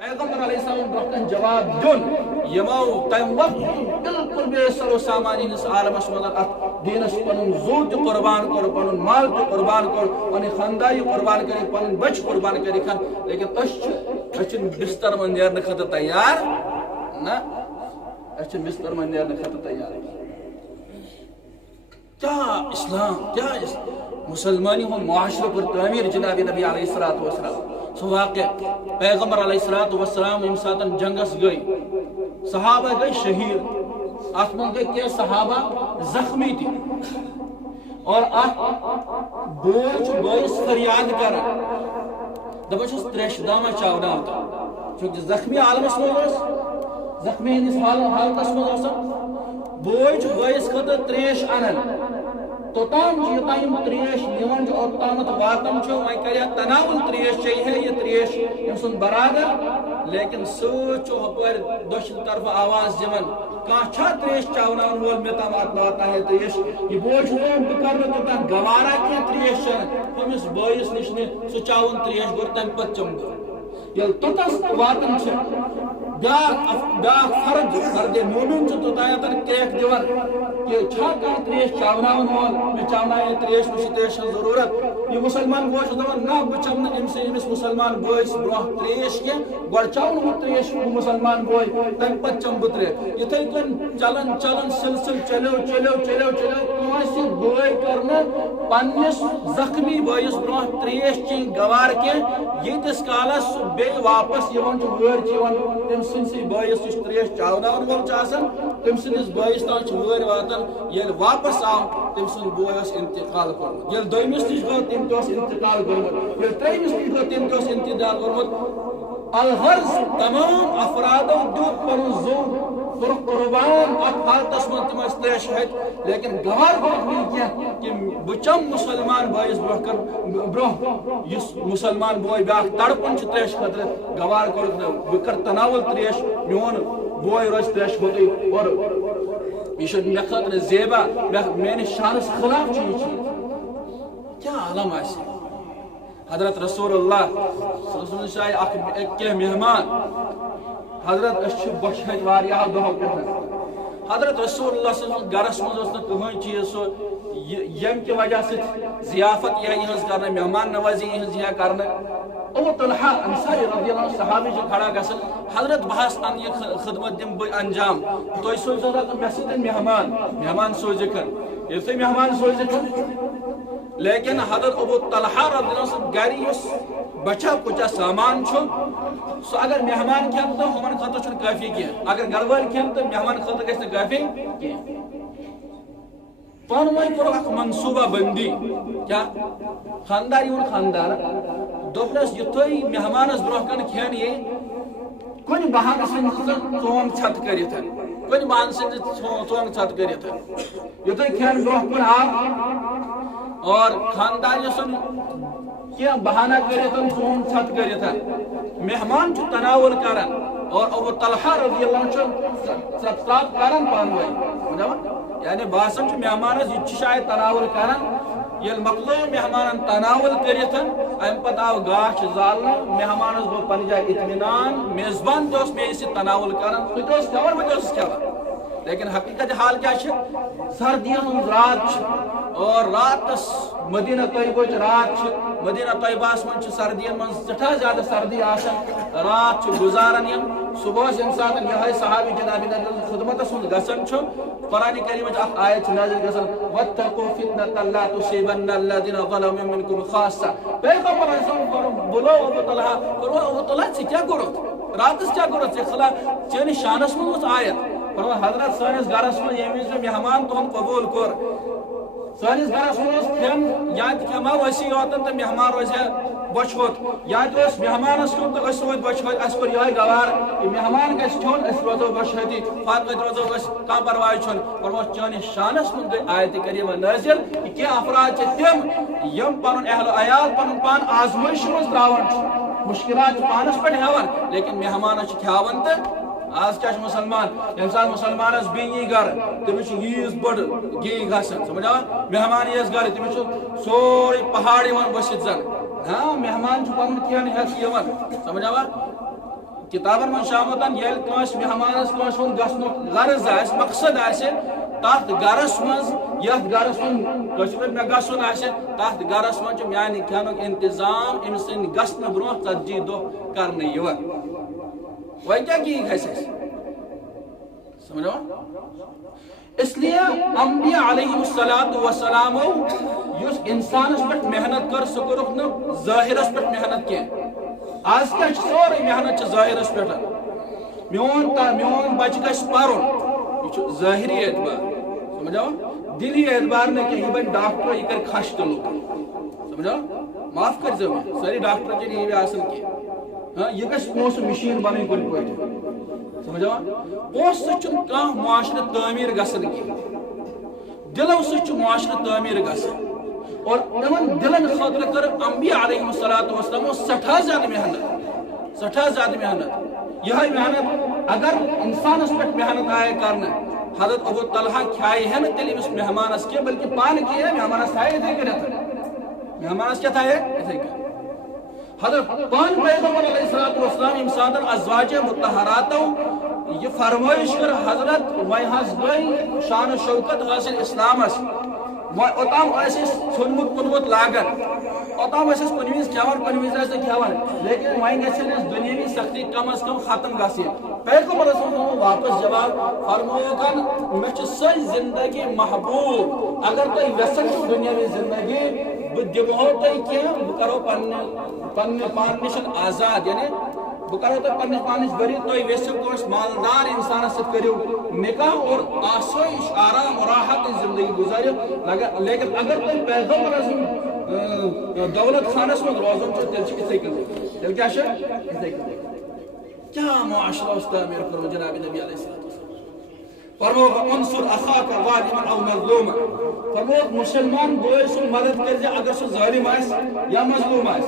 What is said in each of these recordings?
پیغمبر علیہ السلام برکن جواب دن یمو تم وقت بالکل بے سر و سامانی اس عالمس مدد دینس پنن زو تہ قربان کر پنن مال تہ قربان کر پنن خاندان قربان کر پنن بچ قربان کر لیکن اچھن بستر من نیرن خاطر تیار نہ اچھن بستر من نیرن خاطر تیار کیا اسلام کیا مسلمانی ہوں معاشرے پر تعمیر جناب نبی علیہ الصلوۃ والسلام سو واقع پیغمبر علیہ الصلوۃ والسلام یم ساتن جنگس گئی صحابہ گئی شہید ات من گئی کیا صحابہ زخمی تھی اور بوئس فریاد کر دپان تریش دامہ چاونا چونکہ زخمی عالمس مز زخمی ہندس حالتس مز بوئے بوئس خطر تریش انان توتام یوتام تریش نوان اوتام واتم وی کریا تناول تریش چاہیے یہ تریش یم سن برادر لیکن سوچو ہپر دوشن طرف آواز دِوان کانٛہہ چھا تریش چاوناون وول مے تام واتناوان ہے تریش یہ بوے چھُ دپان بہٕ کرٕ نہٕ توٚتام گوارا کینٛہہ تریش چٮ۪نہٕ ہُمِس بٲیِس نِش نہٕ سُہ چاوُن تریش گوٚو تمہِ پتہٕ چوٚم بہٕ ییٚلہِ توٚتس واتان چھِ بیاکھ فرد مومن توتانیت کریک دِوان کہ چھا کانٛہہ تریش چاوناون وول مے چاونایے تریش مےٚ چھِ تریش ہٕنٛز ضروٗرت یہ مسلمان بوے چھُ دپان نہ بہٕ چٮ۪مہٕ نہٕ أمِس مسلمان بٲیِس برونٛہہ تریش کینٛہہ گۄڈٕ چاونہٕ بہٕ تریش ہُہ مسلمان بوے تمہِ پتہٕ چٮ۪مہٕ بہٕ تریش یِتھے کٔنۍ چلان چلان سلسل چلیو کٲنٛسہِ بٲے کٔر نہٕ پننس زخمی بٲیِس برونٛہہ تریش چیٚنۍ گوار کینٛہہ ییٖتِس کالس سُہ بیٚیہِ واپس یِوان چھُ وٲرۍ چھِ یِوان تٔمۍ سٕنٛدسٕے بٲیِس یُس تریش چاوناون وول چھُ آسان تٔمۍ سٕنٛدِس بٲیِس تام چھِ وٲرۍ واتان ییٚلہِ واپس آو تٔمۍ سُنٛد بوے اوس انتقال کوٚرمُت ییٚلہِ دوٚیمِس نِش گوٚو تٔمۍ تہِ اوس انتقال کوٚرمُت ییٚلہِ ترٛیٚیمِس نِش گوٚو تٔمۍ تہِ اوس انتقال کوٚرمُت الغرض تمام افرادو دیُت پنُن زو کوٚر قربان اتھ حالتس منٛز تِم ٲسۍ تریش ہتھ لیکن گوار کوٚرُکھ نہٕ کینٛہہ کہ بہٕ چٮ۪مہٕ مسلمان بٲیِس برونٛہہ یُس مسلمان بوے بیاکھ تڑپان چھُ تریش خٲطرٕ گوار کوٚرُکھ نہٕ بہٕ کرٕ تناول تریش میون بوے روزِ تریش خٲطرٕ اور یہ چھُ مےٚ خٲطرٕ زیبا میٲنِس شانس خلاف چھُ یہ چیٖز کیٛاہ عالم آسہِ حضرت رسول اللہ صلی اللہ علیہ وسلم اکھ کینٛہہ مہمان حضرت أسۍ چھِ بۄچھِ ہتھ واریاہو دۄہو پٮ۪ٹھ حضرت رسول اللہ صلی اللہ علیہ وسلم گرس منٛز اوس نہٕ کٕہٕنۍ چیٖز سُہ ییٚمہِ کہِ وجہ سۭتۍ ضیافت یِہے یِہٕنٛز کرنہٕ مہمان نوازی یِہٕنٛز یِہے کرنہٕ ابو طلحہ انصاری رضی اللہ عنہ صحابی چھُ کھڑا گژھان حضرت بہٕ حظ انہٕ یہِ خدمت دِمہٕ بہٕ انجام تُہۍ سوٗزِو مےٚ سۭتۍ مہمان سوٗزِکھ ییٚلہِ تُہۍ مہمان سوٗزِکھ لیکن حضرت ابو طلحہ رضی اللہ عنہ گھر یُس بچا کُچا سامان چھُ سُہ اگر مہمان کھٮ۪ن تہٕ ہُمن خٲطرٕ چھُنہٕ کٲفی کینٛہہ اگر گھر وٲلۍ کھٮ۪ن تہٕ مہمان خٲطرٕ گژھِ نہٕ کٲفی کینٛہہ پانہٕ ؤنۍ کوٚر اکھ منصوٗبہ بندی کیٛاہ خاندار یِوان خاندار دوٚپنس یُتھُے مہمانس برونٛہہ کَنہِ کھٮ۪ن یی کُنہِ بہانہٕ سٕنٛدۍ ژونٛگ ژھٮ۪تہٕ کٔرِتھ کُنہِ بہانہٕ سٕنٛدۍ ژونٛگ ژھٮ۪تہٕ کٔرِتھ یُتھُے کھٮ۪ن برونٛہہ کُن آو اور خاندار سُنٛد کینٛہہ بہانہ کٔرِتھ ژونٛگ ژھٮ۪تہٕ کٔرِتھ مہمان چھُ تناول کران اور ابو طلحہ رضی اللہ عنہ چھُ ژاپ کران پانہٕ ؤنۍ یعنی باسان چھُ مہمانس یہِ تہِ چھُ شاید تناول کران ییٚلہِ مۄکلو مہمانن تناول کٔرِتھ امہِ پتہٕ آو گاش زالنہٕ مہمانس گوٚو پننہِ جایہِ اطمینان میزبان تہِ اوس مےٚ سۭتۍ تناول کران سُہ تہِ اوس کھٮ۪وان بہٕ تہِ اوسُس کھٮ۪وان لیکن حقیقت حال کیا چھِ سردیَن ہُنٛد رات چھِ اور راتس مدینہ طیبٕچ رات چھِ مدینہ طیبہس منٛز چھِ سردیَن منٛز سٮ۪ٹھاہ زیادٕ سردی آسان رات چھِ گُزاران یِم صبح اوس ییٚمہِ ساتہٕ یِہوٚے صحابی جنابِ نبی خدمتس منٛز گژھان چھُ قرآنِ کریٖمٕچ اکھ آیت چھِ نازِل گژھان واتقوا فتنة لا تصيبن الذين ظلموا منكم خاصة پیغمبر کوٚرُن بُلو ابو طلحہ ابو طلحہ ژےٚ کیٛاہ کوٚرُتھ راتس کیٛاہ کوٚرُتھ ژےٚ خلاف چٲنِس شانس منٛز اوس آیت حضرت سٲنِس گرس منٛز ییٚمہِ وِزِ مےٚ مہمان تُہُنٛد قبوٗل کوٚر سٲنِس گرس منٛز اوس کھٮ۪ن یا تہِ کھٮ۪مہو أسی یوتن تہٕ مہمان روزِ ہا بۄچھِ ہوٚت یا تہِ اوس مہمانس کھیوٚن تہٕ أسۍ روٗدۍ بۄچھِ ہوٚتۍ اَسہِ کوٚر یِہوٚے گوار یہِ مہمان گژھِ کھیوٚن أسۍ روزو بۄچھِ ہوٚتی باقٕے روزو أسۍ کانٛہہ پرواے چھُنہٕ فرمووُس چٲنِس شانس منٛز گٔے آیتہِ کریٖمہ نٲزِل یہِ کینٛہہ افراد چھِ تِم یِم پنُن اہل و عیال پنُن پان آزمٲیشہِ منٛز تراوان چھِ مُشکلات چھِ پانس پٮ۪ٹھ ہٮ۪وان لیکن مہمانس چھِ کھیاوان تہٕ آز کیا مسلمان ییٚمہِ ساتہٕ مسلمانس بیٚیہِ یی گرٕ تٔمِس چھُ ییٖژ بٔڑ گی گژھان سمجھ آوا مہمان ییٖژ گرٕ تٔمِس چھُ سورُے پہاڑ یِوان بٔسِتھ زن ہاں مہمان چھُ پنُن کھٮ۪ن ہٮ۪تھ یِوان سمجھ آوا کتابن من شامتن یل کانس مہمانس کانس ہن گژھن غرض آسہِ مقصد آسہِ تات گرس مز یتھ گرس من مے گژھن آسہِ تات گرس من میانہ کھینک انتظام أمۍ سٕنٛدِ گژھنہٕ برونٛہہ 40 دۄہ کرنہٕ یِوان وۄنۍ کیٛاہ کی کھسہِ سمجھو اس لیے انبیاء علیہ السلام یس انسانس پہ محنت کر سہ کورک نا ظاہرس پہ محنت کی آج کیا سوری محنت ظاہرس پہ میون بچہ گھس پرن یہ ظاہری اعتبار سمجھو دلی اعتبار نہ کہ یہ بن ڈاکٹر یہ کر خش تو لوگ سمجھو معاف کر جو ساری ڈاکٹر کے لیے اصل کی ہاں یہ گھس پونس مشین بنی کن پہ سمجھو پونس سہ معاشرہ تعمیر گھن کی دلو سہ معاشرہ تعمیر گھن اور ان دلن خاطر کر انبیاء علیہ السلام سٹھا زیادہ محنت یہ محنت اگر انسانس پہ محنت آئے کرنا حضرت ابو طلحہ کھائے ہے نا تیل امس مہمانس کی بلکہ پان کی ہے مہمانس تھائے اتھے کرتے مہمانس کیا تھائے اتھے کرتے حضرت پان پیغمبر علیہ السلام امساد ازواج مطہراتو یہ فرمائش کر حضرت ویہاز گئی شان و شوکت حاصل اسلامس اوتام ایسے ژھنمت پنمت لاگن اوتام ایسے کنویز کھیوان کنویز ایسے کھیوان لیکن وہیں گژھن اس دنیاوی سختی کم از کم ختم گژھِ پیغمبر رسول اللہ واپس جواب فرموکن مے چھ سٲرۍ زندگی محبوب اگر تُہۍ یژھان چھِو دنیاوی زندگی بہٕ دِمہو تۄہہِ کینٛہہ بہٕ کرو پننہِ پان نِش آزاد یعنی بہٕ کرو تۄہہِ پننِس پانس بٔرِتھ تُہۍ یژھِو کٲنٛسہِ مالدار انسانس سۭتۍ کٔرِو نکاح اور آسٲیش آرام و راحت زندگی گزٲرِو لیکن اگر تُہۍ پیغمبر سُنٛد دولت خانس منٛز روزُن چھُ تیٚلہِ چھُ یِتھٕے کٔنۍ تیٚلہِ کیٛاہ چھُ یِتھٕے کٔنۍ کیٛاہ معاشرہ اوس تعمیٖر کوٚرمُت جناب نبی علیہ السلام فرموک انصر اخاک ظالما او مظلوما فرموک مسلمان بوئے سن مدد کر جا اگر سو ظالم آئس یا مظلوم آئس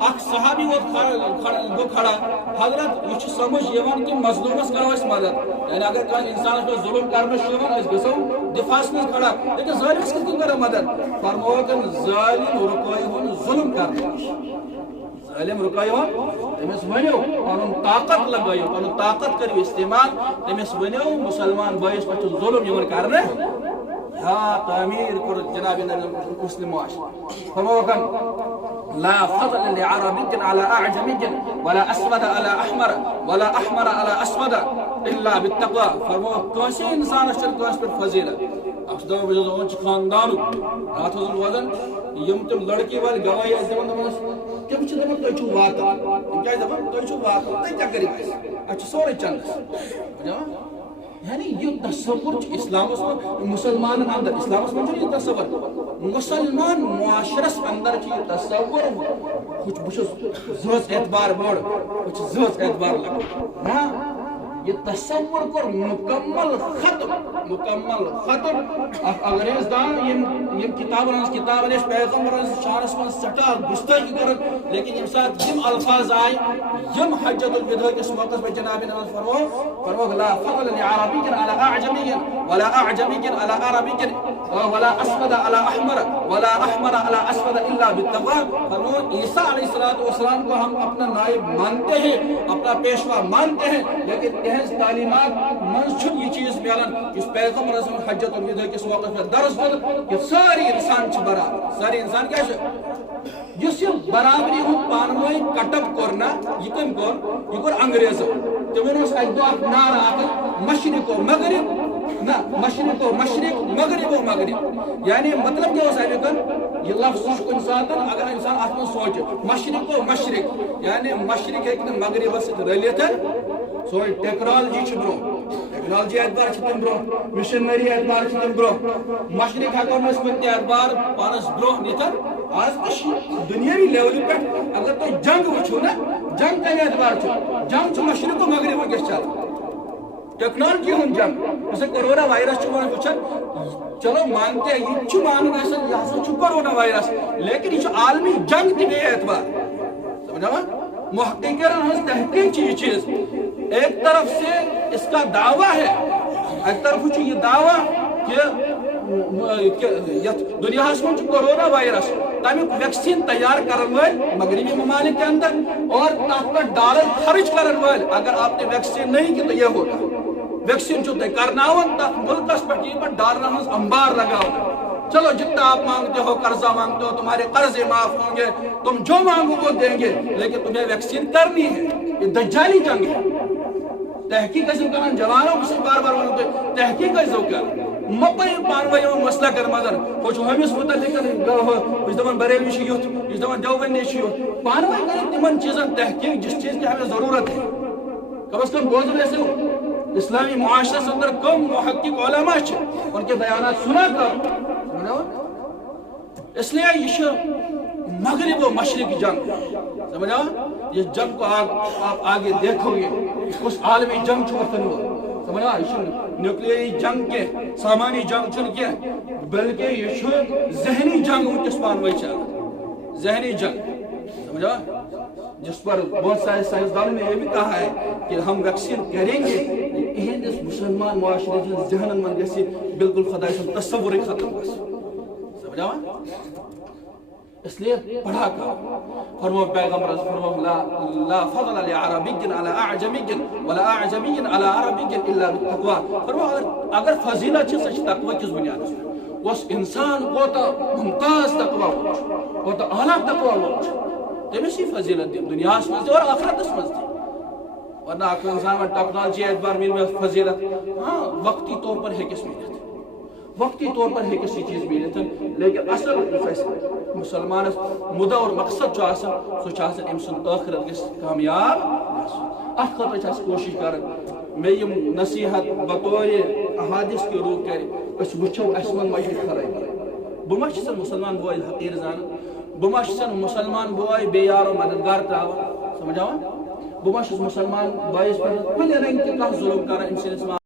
اک صحابی وہ کھڑا حضرت یہ سمجھ یوان کہ مظلومس کرو اس مدد یعنی اگر کوئی انسان کو ظلم کرنا شیوان اس گسو دفاع میں کھڑا لیکن ظالم کس کرو مدد فرموک ظالم رکوئی ہون ظلم کرنا ظالم رکایو تمس ونیو پنن طاقت لگایو پنن طاقت کریو استعمال تمس ونیو مسلمان بایس پہ ظلم یور کرنے ہاں تعمیر کر جناب مسلم معاشرہ فرموکن لا فضل لعربي على اعجمي ولا اسود على احمر ولا احمر على اسود الا بالتقوى فرموک کوسی انسان چھ کوس پر فضیلت اخ دو بجو اون چھ خاندان رات وزن یم تم لڑکی وال گواہی اس دمس تم چھ دپن تُہۍ چھِو واتان کیٛازِ دپان تُہۍ چھِو واتان تُہۍ کیٛاہ کٔرِو اَسہِ چھُ سورُے چندس یعنی یہ تصور اسلامس مسلمان اندر اسلامس من یہ تصور مسلمان معاشرس اندر یہ تصور بہت زوز اعتبار بڑ بہت زوز اعتبار لگ ہاں یہ تصور کر مکمل ختم انگریز دان یم کتاب پیغمبر شہرس من سٹھا گستاخی کر لیکن یم ساتھ یم الفاظ آئی یم حجت الوداع کس موقع پر جناب نے فرمو لا فضل لعربی على اعجمی ولا اعجمی على عربی ولا اسود على احمر ولا احمر على اسود الا بالتقوى فرمو عیسیٰ علیہ السلام کو ہم اپنا نائب مانتے ہیں اپنا پیشوا مانتے ہیں لیکن تعلیمات من یہ چیز ملان اس پیغمبر رسول حجت الوداع کس موقع پر درس دل کہ ساری انسان برابر ساری انسان کیا اس برابری ہند پانوئی کٹپ کرنا یہ کم کور انگریزو تمہن اس ایک دو نار آکر مشرق و مغرب نہ مشرق و مشرق مغرب و مغرب یعنی مطلب کیا ہوتا ہے یہ لفظ کن ساتھ اگر انسان آپ میں سوچے مشرق و مشرق یعنی مشرق ہے کہ مغرب سے رلیت ہے سوئی ٹیکنالوجی برو ٹیکنالوجی اعتبار تم برو مشنری اعتبار تم برو مشرق ہیکو نس کن اعتبار پانس برو نیتر آج دنیاوی لیول پہ اگر تو جنگ وچھو نا جنگ کن اعتبار جنگ چھ مشرق و مغرب ونکس چل ٹیکنالوجی ہن جنگ جیسے کورونا وائرس وچھن چلو مانتے ہیں یہ مان یہ کورونا وائرس لیکن یہ عالمی جنگ تہ بے اعتبار سمجھا محققین ہنس تحقیق یہ چیز ایک طرف سے اس کا دعویٰ ہے ایک طرف یہ دعویٰ کہ دنیا من کورونا وائرس تمیک ویکسین تیار کرن ول مغربی ممالک کے اندر اور تحت پر ڈالر خرچ کرن ول اگر آپ نے ویکسین نہیں کی تو یہ ہوگا ویکسین جو کرناون تک ملکس پر یہ پر ڈالر ہنس انبار لگاؤ چلو جتنا آپ مانگتے ہو قرضہ مانگتے ہو تمہارے قرضے معاف ہوں گے تم جو مانگو وہ دیں گے لیکن تمہیں ویکسین کرنی ہے یہ دجالی جنگ ہے تحقیق ازو کران جوانوں سے بار بار ونتے تحقیق ازو کر مپئی پانویوں مسئلہ کر مدن خوش ہمیں متعلق اس دمان بریلوی چھ یوت اس دمان دیوبندی چھ یوت پانوی کریں تمن چیزن تحقیق جس چیز کی ہمیں ضرورت ہے کم از کم بوزن ایسے ہو اسلامی معاشرے سے اندر کم محقق علماء چھ ان کے بیانات سنا کر اس لیے یہ مغرب و مشرق جنگ سمجھا یہ جنگ کو آپ آگے دیکھو گے اس عالمی جنگ چھوٹن ہو سمجھا یہ نیوکلیری جنگ کے سامانی جنگ چھن کے بلکہ یہ ذہنی جنگ ونکس پانوی چل ذہنی جنگ سمجھا جس پر بہت سارے سائنسدانوں نے یہ بھی کہا ہے کہ ہم ویکسین کریں گے یہ اس مسلمان معاشرے کے ذہن من گسی بالکل خدا سے تصور ختم گس سمجھا اس لیے پڑھا کر فرمو پیغمبر فرمو لا فضل لعربی علی اعجمی ولا اعجمی علی عربی الا بالتقوى فرمو اگر فضیلت چھ سچ تقوی کس بنیاد پر اس انسان کو تو ممتاز تقوی وہ تو اعلی تقوی تمس یہ فضیلت دنیا میں اور آخرت میں ورنہ اگر انسان میں ٹیکنالوجی اعتبار میں فضیلت ہاں وقتی طور پر ہے کس میں وقتی طور پر ہے کسی چیز بھی لیکن لیکن اصل مسلمان مدہ اور مقصد جو آسان سو چاہتا ہے امسن آخرت کس کامیاب ات خطر چاہتا کوشش کرن میں یہ نصیحت بطور احادیث کے روح کریں اس وچھو اسمن مجھے خرائی بمش سن مسلمان بوائے حقیر زان بمش سن مسلمان بوائے بے یار و مددگار تراوا سمجھاوا بمش مسلمان باعث پر کل رنگ کے کا ظلم کرا انسان